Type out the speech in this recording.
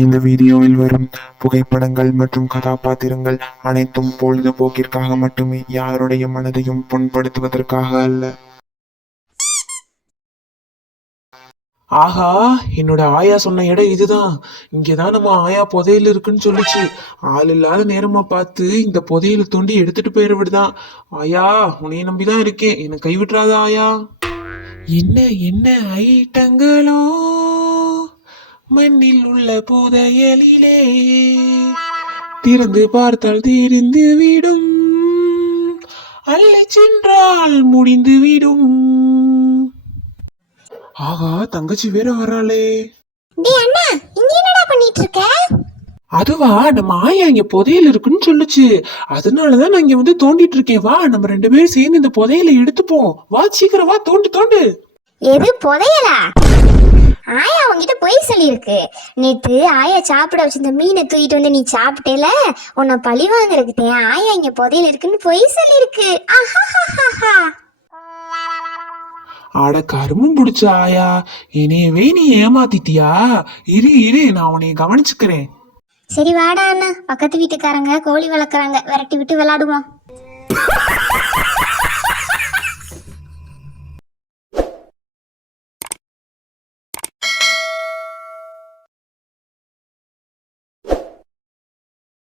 இந்த வீடியோவில் வரும் புகைப்படங்கள் மற்றும் கதாபாத்திரங்கள் அனைத்தும் பொழுதுபோக்கிற்காக மட்டுமே, யாருடைய மனதையும் புண்படுத்துவதற்காக அல்ல. ஆஹா, என்னோட ஆயா சொன்ன இடம் இதுதான். இங்கதான் நம்ம ஆயா புதையல் இருக்குன்னு சொல்லுச்சு. ஆள் இல்லாத நேரமா பார்த்து இந்த புதையலை தோண்டி எடுத்துட்டு போயிட விடுதான். ஆயா, உன்னைய நம்பிதான் இருக்கேன், என்னை கைவிட்டுறாத ஆயா. என்ன என்ன ஐட்டங்களோ மண்ணில் உள்ள புதையலிலே, திறந்து பார்த்தால் தெரிந்து விடும், அள்ளி சென்றால் முடிந்து விடும். ஆகா, தங்கச்சி வேற வராளே. டேய் அண்ணா, இங்க என்னடா பண்ணிட்டு இருக்க? அதுவா, நம்ம ஆயா இங்க புதையல் இருக்குன்னு சொல்லுச்சு. அதனாலதான் நான் இங்க வந்து தோண்டிட்டு இருக்கேன். வா, நம்ம 2 பேரும் சேர்ந்து இந்த புதையலை எடுத்துப்போம். வா, சீக்கிரம் வா, தோண்டு தோண்டு. எது புதையலா? ஆயா உன்கிட்ட பொய் சொல்லியிருக்கு. நேத்து ஆயா சாப்பிட வச்சிருந்த மீனை தூக்கிட்டு வந்து நீ சாப்பிட்டேல, உன்னை பழி வாங்குறதுக்கு ஆயா இங்க புதையல் இருக்குன்னு பொய் சொல்லியிருக்கு. ஆஹாஹாஹா. ஆட கருமும் பிடிச்ச ஆயா, என்னையவே நீ ஏமாத்திட்டியா? இரு இரு, நான் உன்னைய கவனிச்சுக்கிறேன். சரி வாடா அண்ணா, பக்கத்து வீட்டுக்காரங்க கோழி வளர்க்குறாங்க, விரட்டி விட்டு விளையாடுவோம்.